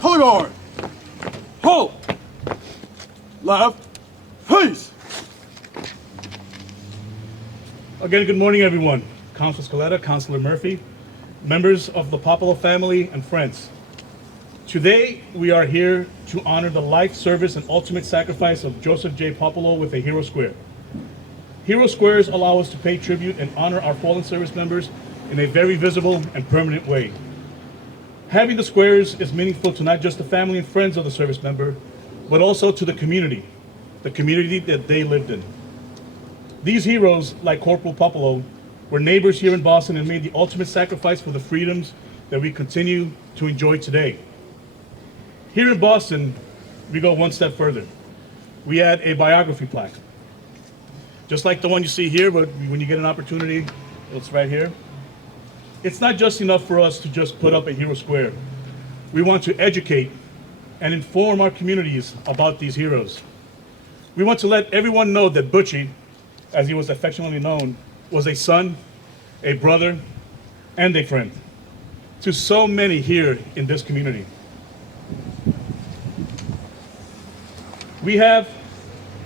Color guard! Halt! Left, face! Again, good morning, everyone. Councilor Scaletta, Councilor Murphy, members of the Puopolo family and friends. Today, we are here to honor the life, service, and ultimate sacrifice of Joseph J. Puopolo with a Hero Square. Hero Squares allow us to pay tribute and honor our fallen service members in a very visible and permanent way. Having the squares is meaningful to not just the family and friends of the service member, but also to the community that they lived in. These heroes, like Corporal Puopolo, were neighbors here in Boston and made the ultimate sacrifice for the freedoms that we continue to enjoy today. Here in Boston, we go one step further. We add a biography plaque. Just like the one you see here, but when you get an opportunity, it's right here. It's not just enough for us to just put up a Hero Square. We want to educate and inform our communities about these heroes. We want to let everyone know that Butchie, as he was affectionately known, was a son, a brother, and a friend to so many here in this community. We have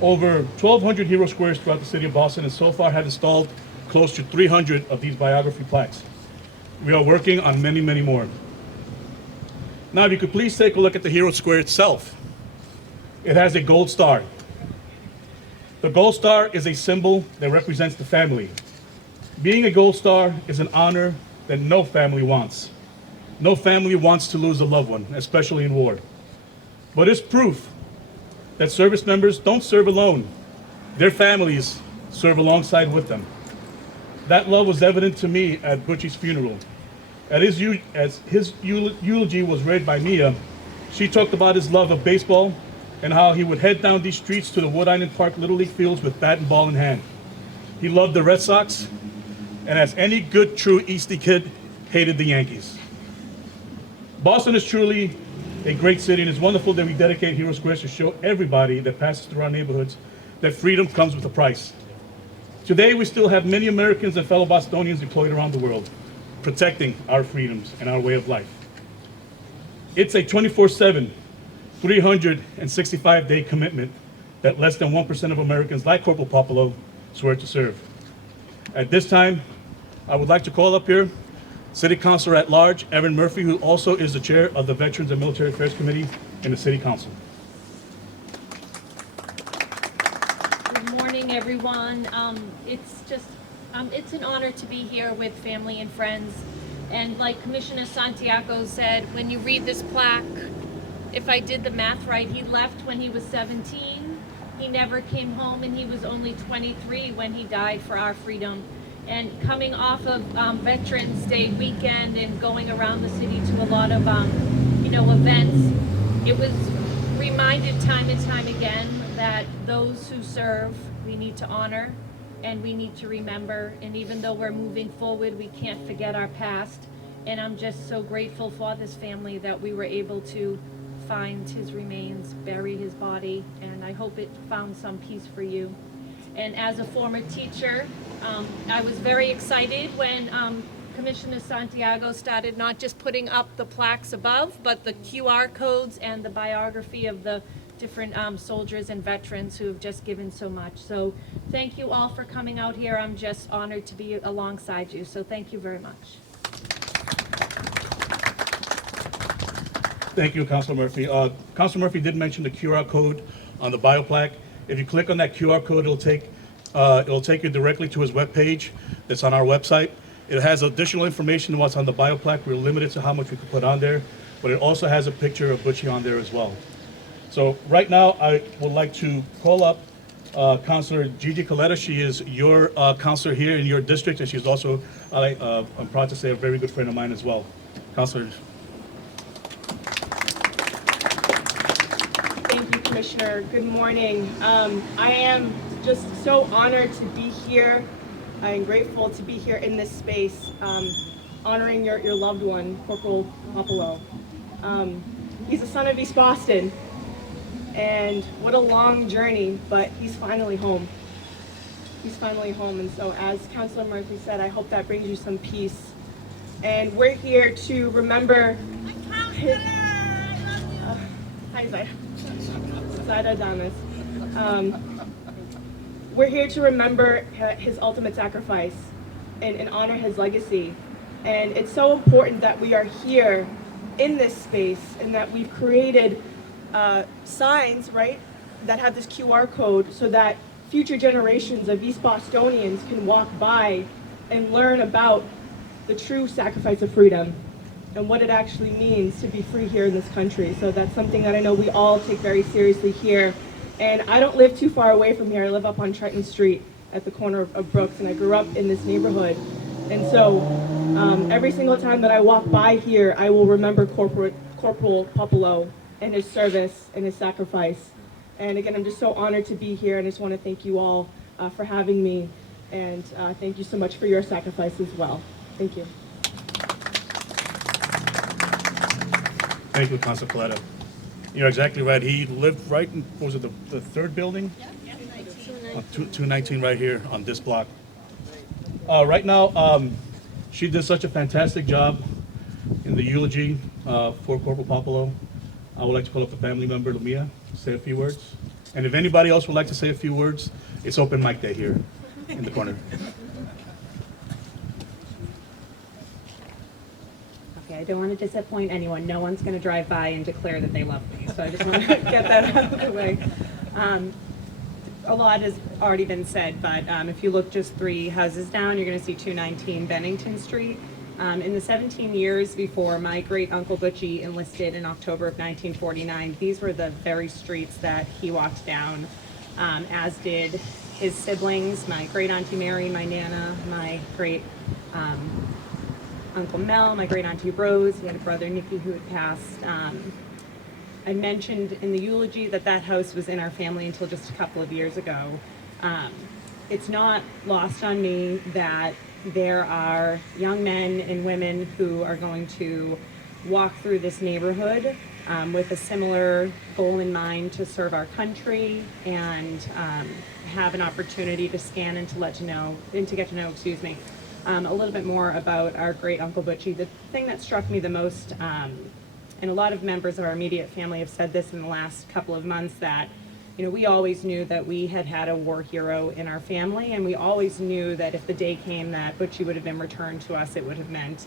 over 1,200 Hero Squares throughout the city of Boston, and so far have installed close to 300 of these biography plaques. We are working on many, many more. Now, if you could please take a look at the Hero Square itself. It has a gold star. The gold star is a symbol that represents the family. Being a gold star is an honor that no family wants. No family wants to lose a loved one, especially in war. But it's proof that service members don't serve alone. Their families serve alongside with them. That love was evident to me at Butchie's funeral. As his eulogy was read by Mia, she talked about his love of baseball and how he would head down these streets to the Wood Island Park Little League fields with bat and ball in hand. He loved the Red Sox, and as any good, true Eastie kid, hated the Yankees. Boston is truly a great city, and it's wonderful that we dedicate Hero Squares to show everybody that passes through our neighborhoods that freedom comes with a price. Today, we still have many Americans and fellow Bostonians deployed around the world, protecting our freedoms and our way of life. It's a 24/7, 365-day commitment that less than 1% of Americans like Corporal Puopolo swear to serve. At this time, I would like to call up here City Councilor at Large, Erin Murphy, who also is the chair of the Veterans and Military Affairs Committee in the City Council. Good morning, everyone. It's an honor to be here with family and friends. And like Commissioner Santiago said, when you read this plaque, if I did the math right, he left when he was 17. He never came home, and he was only 23 when he died for our freedom. And coming off of Veterans Day weekend and going around the city to a lot of, events, it was reminded time and time again that those who serve, we need to honor and we need to remember. And even though we're moving forward, we can't forget our past. And I'm just so grateful for this family that we were able to find his remains, bury his body, and I hope it found some peace for you. And as a former teacher, I was very excited when Commissioner Santiago started not just putting up the plaques above, but the QR codes and the biography of the different soldiers and veterans who have just given so much. So thank you all for coming out here. I'm just honored to be alongside you. So thank you very much. Thank you, Councilor Murphy. Councilor Murphy did mention the QR code on the bio plaque. If you click on that QR code, it'll take you directly to his webpage that's on our website. It has additional information on what's on the bio plaque. We're limited to how much we can put on there, but it also has a picture of Butchie on there as well. So right now, I would like to call up Councilor Gigi Coletta. She is your councilor here in your district, and she's also, I'm proud to say, a very good friend of mine as well. Councilor. Thank you, Commissioner. Good morning. I am just so honored to be here. I'm grateful to be here in this space, honoring your loved one, Corporal Puopolo. He's a son of East Boston, and what a long journey, but he's finally home. He's finally home, and so as Councilor Murphy said, I hope that brings you some peace. And we're here to remember his... Hi, Zaida Damas. We're here to remember his ultimate sacrifice and honor his legacy. And it's so important that we are here in this space and that we've created signs, right, that have this QR code so that future generations of East Bostonians can walk by and learn about the true sacrifice of freedom and what it actually means to be free here in this country. So that's something that I know we all take very seriously here. And I don't live too far away from here. I live up on Trenton Street at the corner of Brooks, and I grew up in this neighborhood. And so every single time that I walk by here, I will remember Corporal Puopolo and his service and his sacrifice. And again, I'm just so honored to be here, and I just want to thank you all for having me, and thank you so much for your sacrifice as well. Thank you. Thank you, Council Coletta. You're exactly right. He lived right in, what was it, the third building? Yeah, 219 right here on this block. Right now, she did such a fantastic job in the eulogy for Corporal Puopolo. I would like to call up the family member, Lumia, say a few words. And if anybody else would like to say a few words, it's open mic day here in the corner. Okay, I don't want to disappoint anyone. No one's going to drive by and declare that they love me. So I just want to get that out of the way. A lot has already been said, but if you look just 3 houses down, you're going to see 219 Bennington Street. In the 17 years before my great uncle Butchie enlisted in October of 1949, these were the very streets that he walked down, as did his siblings, my great auntie Mary, my Nana, my great Uncle Mel, my great auntie Rose. He had a brother Nicky who had passed. I mentioned in the eulogy that that house was in our family until just a couple of years ago. It's not lost on me that there are young men and women who are going to walk through this neighborhood with a similar goal in mind to serve our country and have an opportunity to scan and to get to know, a little bit more about our great Uncle Butchie. The thing that struck me the most, and a lot of members of our immediate family have said this in the last couple of months, that we always knew that we had a war hero in our family, and we always knew that if the day came that Butchie would have been returned to us, it would have meant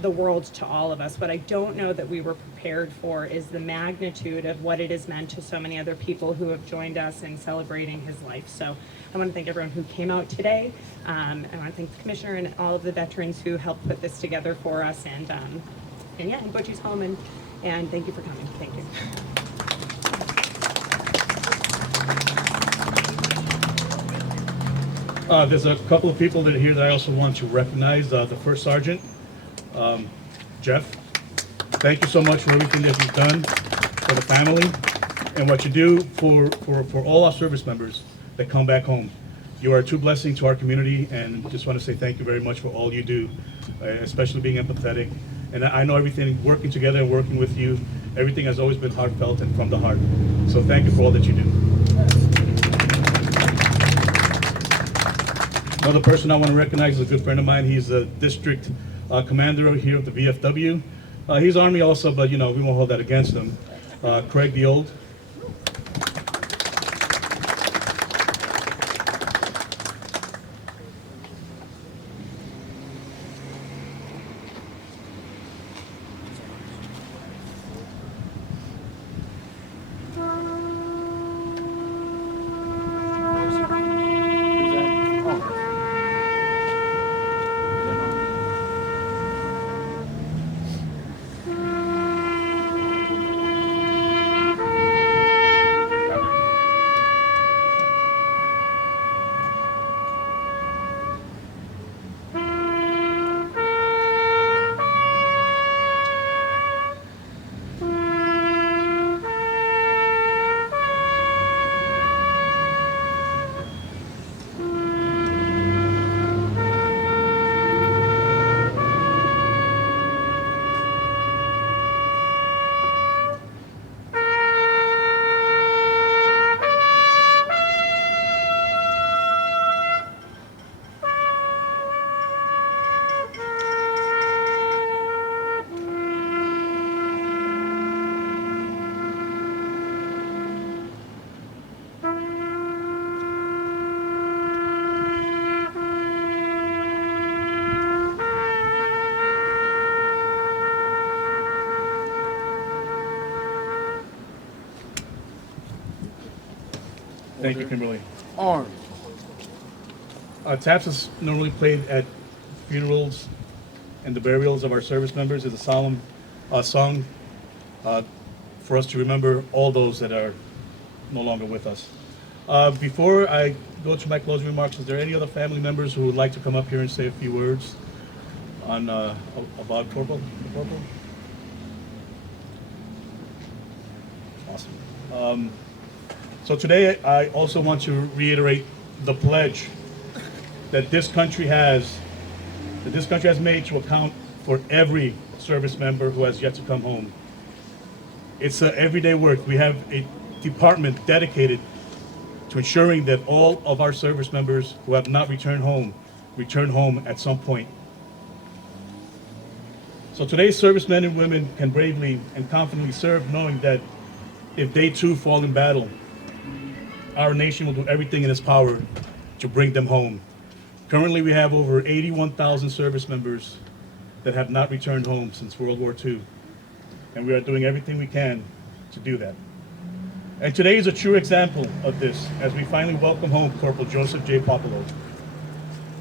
the world to all of us. What I don't know that we were prepared for is the magnitude of what it has meant to so many other people who have joined us in celebrating his life. So I want to thank everyone who came out today. I want to thank the Commissioner and all of the veterans who helped put this together for us. And yeah, and Butchie's home, and thank you for coming. Thank you. There's a couple of people that are here that I also want to recognize. The First Sergeant, Jeff. Thank you so much for everything that you've done for the family and what you do for all our service members that come back home. You are a true blessing to our community, and just want to say thank you very much for all you do, especially being empathetic. And I know everything, working together and working with you, everything has always been heartfelt and from the heart. So thank you for all that you do. Another person I want to recognize is a good friend of mine. He's a district commander here of the VFW. He's Army also, but we won't hold that against him. Craig the Old. Thank you, Kimberly. Arms. Taps is normally played at funerals and the burials of our service members. It's a solemn song for us to remember all those that are no longer with us. Before I go to my closing remarks, is there any other family members who would like to come up here and say a few words on about Corporal? Awesome. So today I also want to reiterate the pledge that this country has made to account for every service member who has yet to come home. It's everyday work. We have a department dedicated to ensuring that all of our service members who have not returned home return home at some point. So today's servicemen and women can bravely and confidently serve, knowing that if they too fall in battle, our nation will do everything in its power to bring them home. Currently, we have over 81,000 service members that have not returned home since World War II, and we are doing everything we can to do that. And today is a true example of this as we finally welcome home Corporal Joseph J. Puopolo.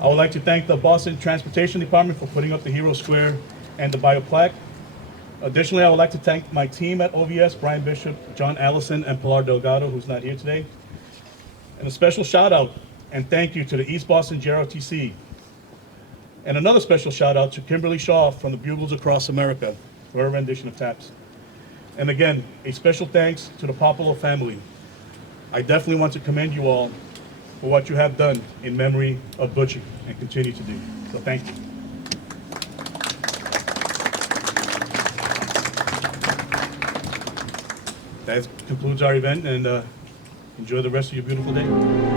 I would like to thank the Boston Transportation Department for putting up the Hero Square and the bioplaque. Additionally, I would like to thank my team at OVS, Brian Bishop, John Allison, and Pilar Delgado, who's not here today. And a special shout out and thank you to the East Boston JROTC. And another special shout out to Kimberly Shaw from the Bugles Across America for her rendition of Taps. And again, a special thanks to the Puopolo family. I definitely want to commend you all for what you have done in memory of Butchie and continue to do. So thank you. That concludes our event, and enjoy the rest of your beautiful day.